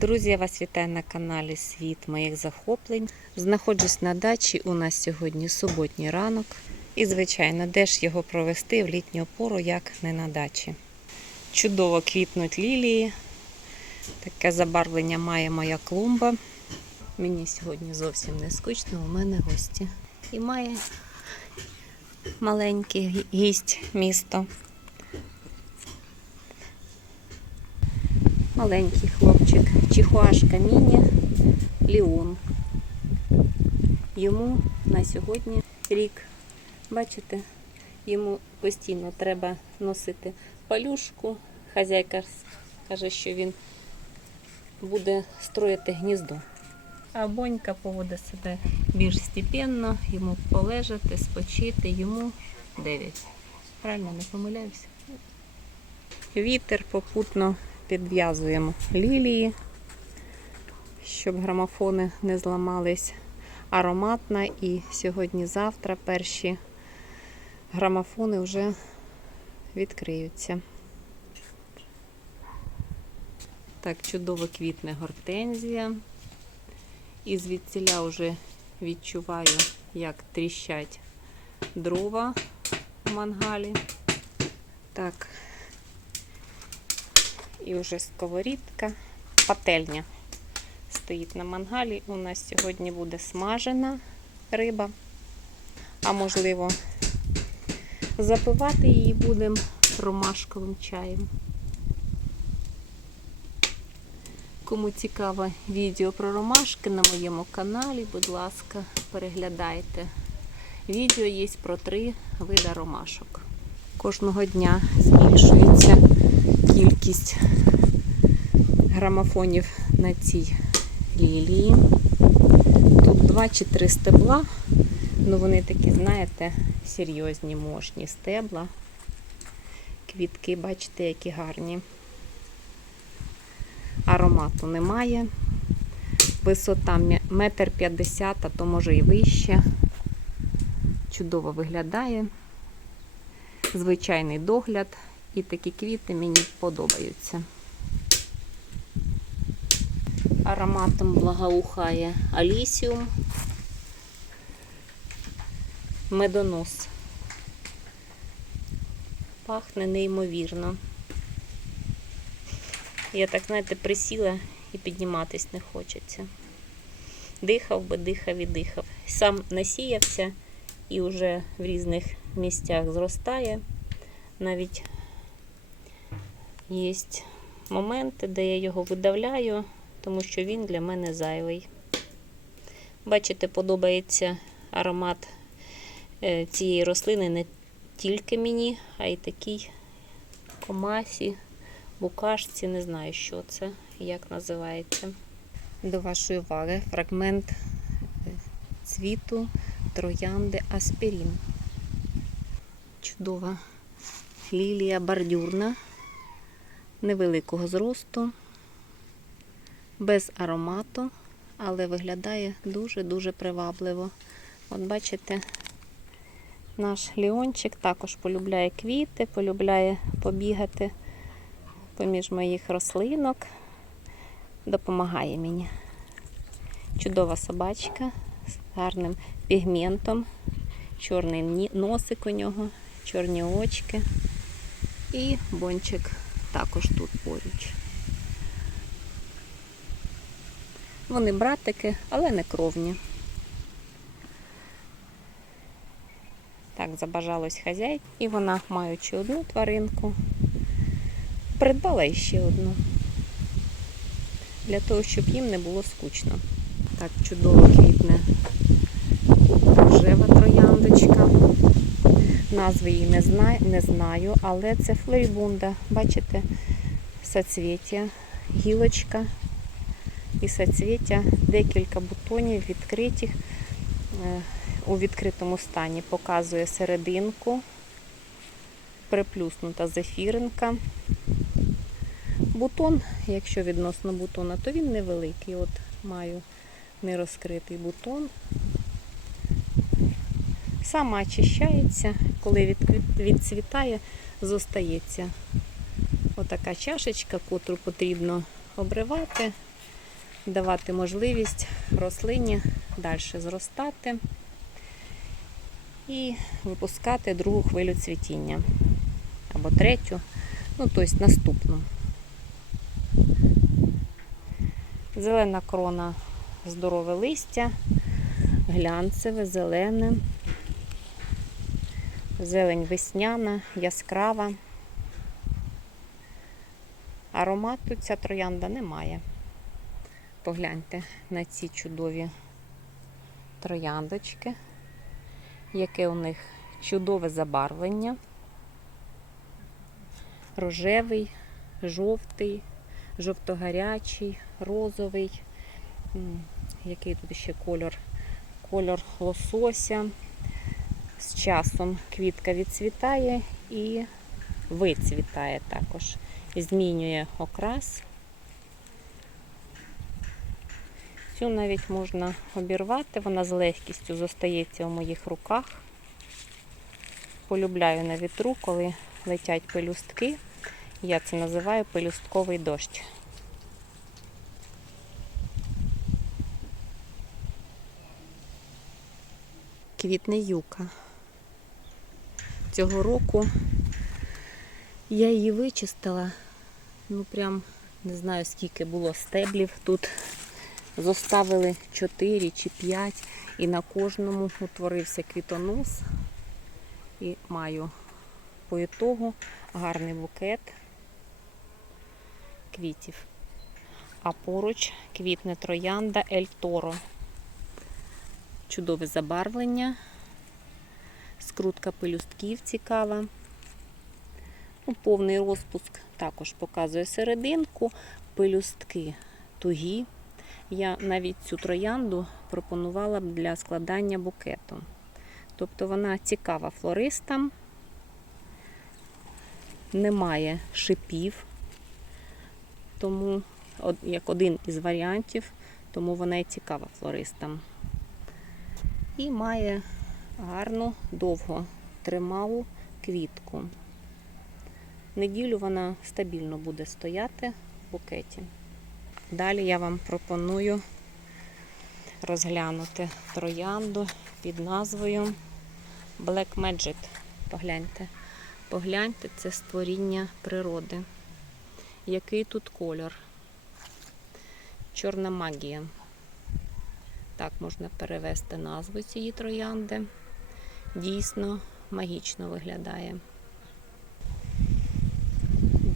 Друзі, я вас вітаю на каналі Світ моїх захоплень. Знаходжусь на дачі. У нас сьогодні суботній ранок. І, звичайно, де ж його провести в літню пору, як не на дачі. Чудово квітнуть лілії. Таке забарвлення має моя клумба. Мені сьогодні зовсім не скучно, у мене гості. І має маленький гість місто. Маленький хлопчик, чихуашка міні Ліон. Йому на сьогодні рік. Бачите, йому постійно треба носити палюшку. Хазяйка каже, що він буде строїти гніздо. А бонька поводить себе більш степенно, йому полежати, спочити, йому 9. Правильно, не помиляюся? Вітер попутно підв'язуємо лілії, щоб грамофони не зламались. Ароматна і сьогодні-завтра перші грамофони вже відкриються. Так, чудово квітне гортензія. І звідсіля вже відчуваю, як тріщать дрова в мангалі. Так, і вже сковорідка, пательня стоїть на мангалі. У нас сьогодні буде смажена риба, а можливо, запивати її будемо ромашковим чаєм. Кому цікаве відео про ромашки на моєму каналі, будь ласка, переглядайте. Відео є про три види ромашок. Кожного дня збільшується кількість грамофонів на цій лілії. Тут два чи три стебла, ну вони такі, знаєте, серйозні, мощні стебла. Квітки, бачите, які гарні. Аромату немає. Висота метр п'ятдесят, а то може і вище. Чудово виглядає. Звичайний догляд. І такі квіти мені подобаються. Ароматом благоухає алісіум, медонос. Пахне неймовірно. Я так, знаєте, присіла і підніматись не хочеться. Дихав би, дихав і дихав. Сам насіявся і вже в різних місцях зростає. Навіть є моменти, де я його видавляю, тому що він для мене зайвий. Бачите, подобається аромат е, цієї рослини не тільки мені, а й такій комасі, букашці, не знаю, що це, як називається. До вашої уваги фрагмент е, цвіту троянди аспірін. Чудова лілія бордюрна, невеликого зросту, без аромату, але виглядає дуже-дуже привабливо. От бачите, наш ліончик також полюбляє квіти, полюбляє побігати поміж моїх рослинок, допомагає мені. Чудова собачка з гарним пігментом, чорний носик у нього, чорні очки. І бончик також тут поруч. Вони братики, але не кровні. Так, забажалось хазяй. І вона, маючи одну тваринку, придбала іще одну. Для того, щоб їм не було скучно. Так, чудово квітне рожева трояндочка. Назви її не знаю, не знаю, але це флорібунда. Бачите, соцвіття, гілочка і соцвіття, декілька бутонів відкритих е, у відкритому стані. Показує серединку, приплюснута зефіринка. Бутон, якщо відносно бутона, то він невеликий. От маю нерозкритий бутон. Сама очищається, коли відцвітає, зостається отака чашечка, котру потрібно обривати, давати можливість рослині далі зростати і випускати другу хвилю цвітіння. Або третю, ну тобто наступну. Зелена крона, здорове листя, глянцеве, зелене, зелень весняна, яскрава. Аромату ця троянда не має. Погляньте на ці чудові трояндочки, яке у них чудове забарвлення. Рожевий, жовтий, жовто-гарячий, розовий. Який тут ще кольор? Кольор лосося. З часом квітка відцвітає і вицвітає також. Змінює окрас. Цю навіть можна обірвати, вона з легкістю зостається у моїх руках. Полюбляю на вітру, коли летять пелюстки. Я це називаю пелюстковий дощ. Квітне юка. Цього року я її вичистила. Ну прям не знаю скільки було стеблів тут. Зоставили 4 чи 5 і на кожному утворився квітонос. І маю по ітогу гарний букет квітів. А поруч квітне троянда Ель Торо. Чудове забарвлення, скрутка пелюстків цікава. Ну, повний розпуск також показує серединку, пелюстки тугі. Я навіть цю троянду пропонувала б для складання букету. Тобто вона цікава флористам, немає шипів, тому як один із варіантів, тому вона і цікава флористам. І має гарну, довго трималу квітку. Неділю вона стабільно буде стояти в букеті. Далі я вам пропоную розглянути троянду під назвою Black Magic. Погляньте. Погляньте, це створіння природи. Який тут кольор? Чорна магія. Так можна перевести назву цієї троянди. Дійсно магічно виглядає.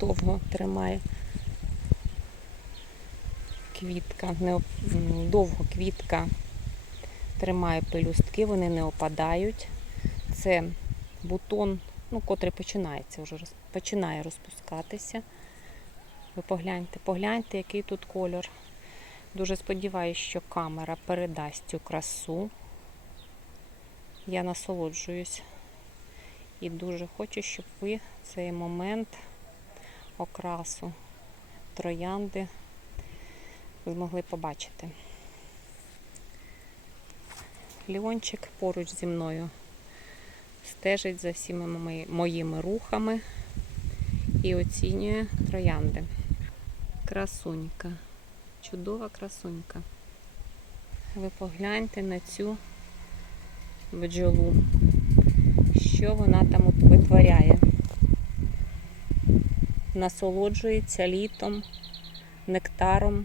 Довго тримає квітка, не довго квітка тримає пелюстки, вони не опадають. Це бутон, ну, котрий починається вже починає розпускатися. Ви погляньте, погляньте, який тут кольор. Дуже сподіваюся, що камера передасть цю красу. Я насолоджуюсь і дуже хочу, щоб ви цей момент окрасу троянди змогли побачити. Ліончик поруч зі мною стежить за всіма мої- моїми рухами і оцінює троянди. Красунька, чудова красунька. Ви погляньте на цю бджолу, що вона там витворяє. Насолоджується літом, нектаром.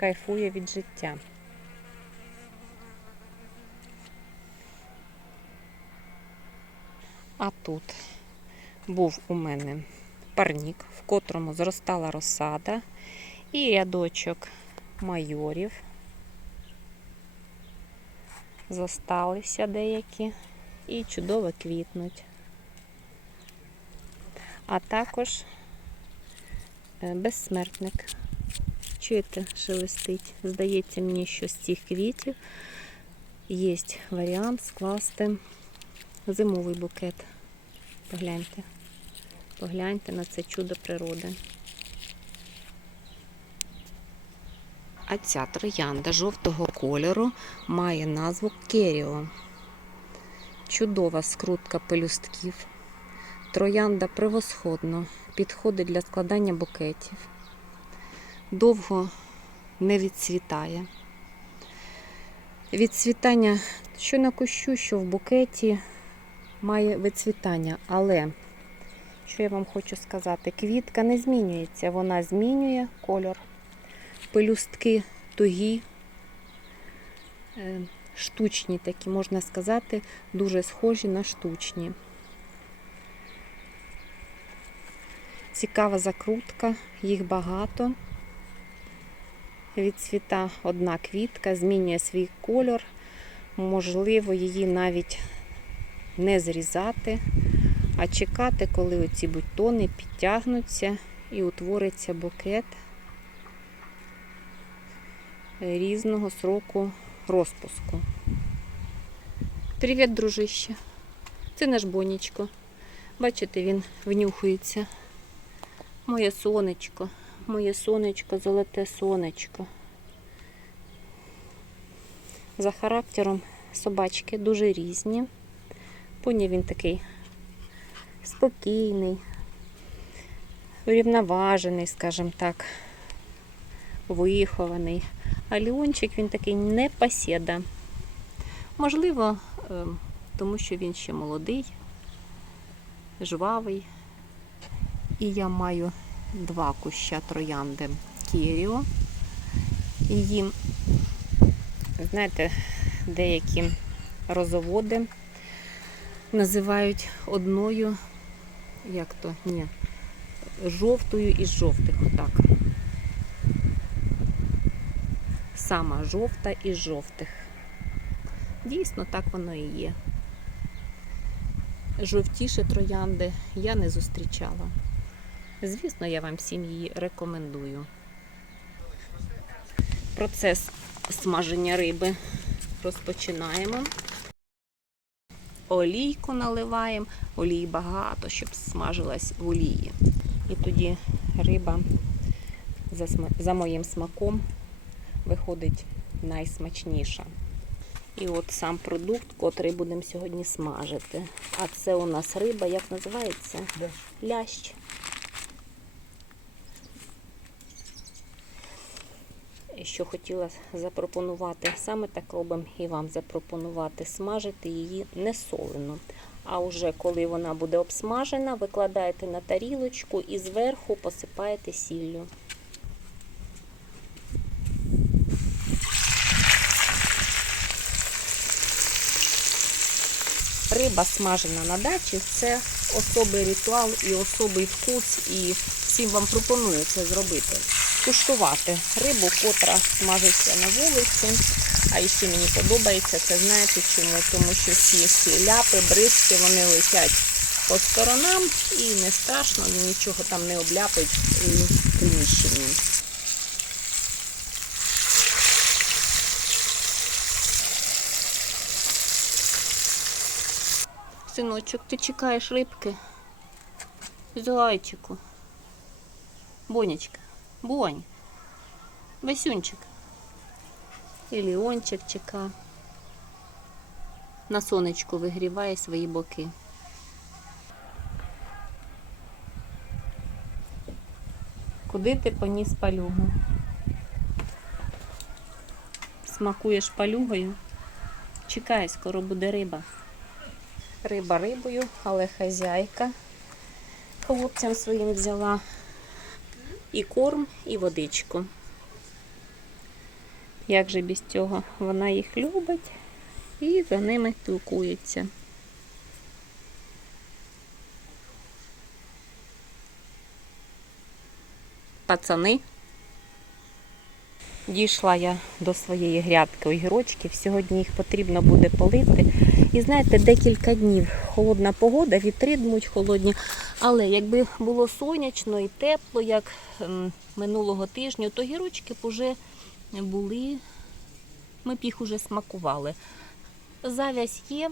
Кайфує від життя. А тут був у мене парнік, в котрому зростала розсада і рядочок майорів. Зосталися деякі і чудово квітнуть. А також е, безсмертник. Чуєте, шелестить. Здається мені, що з цих квітів є варіант скласти зимовий букет. Погляньте. Погляньте на це чудо природи. А ця троянда жовтого кольору має назву Керіо. Чудова скрутка пелюстків, Троянда превосходно підходить для складання букетів. Довго не відцвітає. Відцвітання, що на кущу, що в букеті, має вицвітання, але що я вам хочу сказати, квітка не змінюється, вона змінює кольор. Пелюстки тугі, е, штучні такі, можна сказати, дуже схожі на штучні. Цікава закрутка, їх багато. Відцвіта одна квітка, змінює свій кольор. Можливо, її навіть не зрізати, а чекати, коли оці бутони підтягнуться і утвориться букет різного сроку розпуску. Привіт, дружище! Це наш бонічко. Бачите, він внюхується. Моє сонечко, моє сонечко, золоте сонечко. За характером собачки дуже різні. Поні він такий спокійний, врівноважений, скажімо так, вихований. А Леончик він такий непоседа. Можливо, е, тому що він ще молодий, жвавий. І я маю два куща троянди Кіріо. І знаєте, деякі розоводи називають одною, як то, ні, жовтою із жовтих, отак. Сама жовта із жовтих. Дійсно, так воно і є. Жовтіше троянди я не зустрічала. Звісно, я вам всім її рекомендую. Процес смаження риби розпочинаємо. Олійку наливаємо, олії багато, щоб смажилась в олії. І тоді риба за, за моїм смаком виходить найсмачніша. І от сам продукт, котрий будемо сьогодні смажити. А це у нас риба, як називається? Лящ. Що хотіла запропонувати, саме так робимо і вам запропонувати смажити її не солено. А вже коли вона буде обсмажена, викладаєте на тарілочку і зверху посипаєте сіллю. Риба смажена на дачі це особий ритуал і особий вкус, і всім вам пропоную це зробити. Куштувати рибу, котра смажиться на вулиці. А ще мені подобається це, знаєте чому? Тому що всі ці ляпи, бризки, вони летять по сторонам і не страшно, нічого там не обляпить у приміщенні. Синочок, ти чекаєш рибки? Зайчику. Бонечка. Бонь. Васюнчик. І Леончик чека. На сонечку вигріває свої боки. Куди ти поніс палюгу? Смакуєш палюгою? Чекай, скоро буде риба. Риба рибою, але хазяйка хлопцям своїм взяла і корм, і водичку. Як же без цього вона їх любить і за ними пілкується. Пацани. Дійшла я до своєї грядки огірочків. Сьогодні їх потрібно буде полити. І знаєте, декілька днів холодна погода, вітри дмуть холодні. Але якби було сонячно і тепло, як ем, минулого тижня, то гірочки б уже були, ми б їх уже смакували. Завязь є,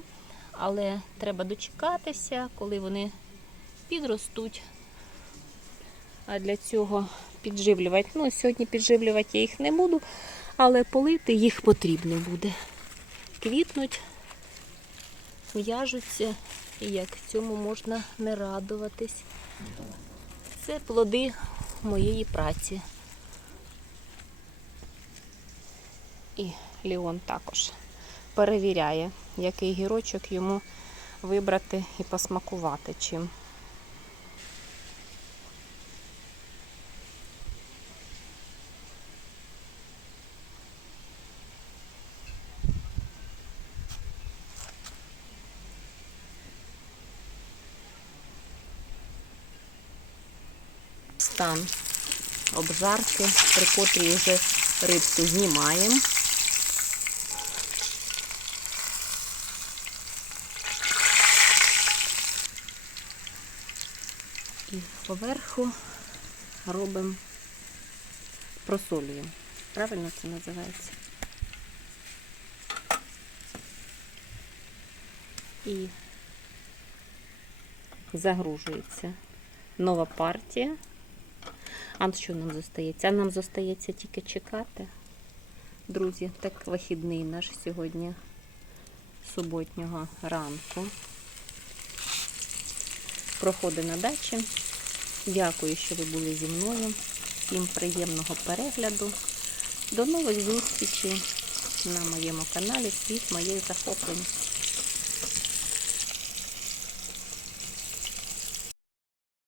але треба дочекатися, коли вони підростуть. А для цього підживлювати. Ну, сьогодні підживлювати я їх не буду, але полити їх потрібно буде. Квітнуть, в'яжуться І як цьому можна не радуватись. Це плоди моєї праці. І Ліон також перевіряє, який гірочок йому вибрати і посмакувати чим. Стан обжарки, при котрій вже рибку знімаємо. І поверху робимо просолюємо. Правильно це називається? І загружується нова партія. А що нам зостається? А нам зостається тільки чекати. Друзі, так вихідний наш сьогодні суботнього ранку. Проходи на дачі. Дякую, що ви були зі мною. Всім приємного перегляду. До нових зустрічей на моєму каналі Світ моєї захоплення.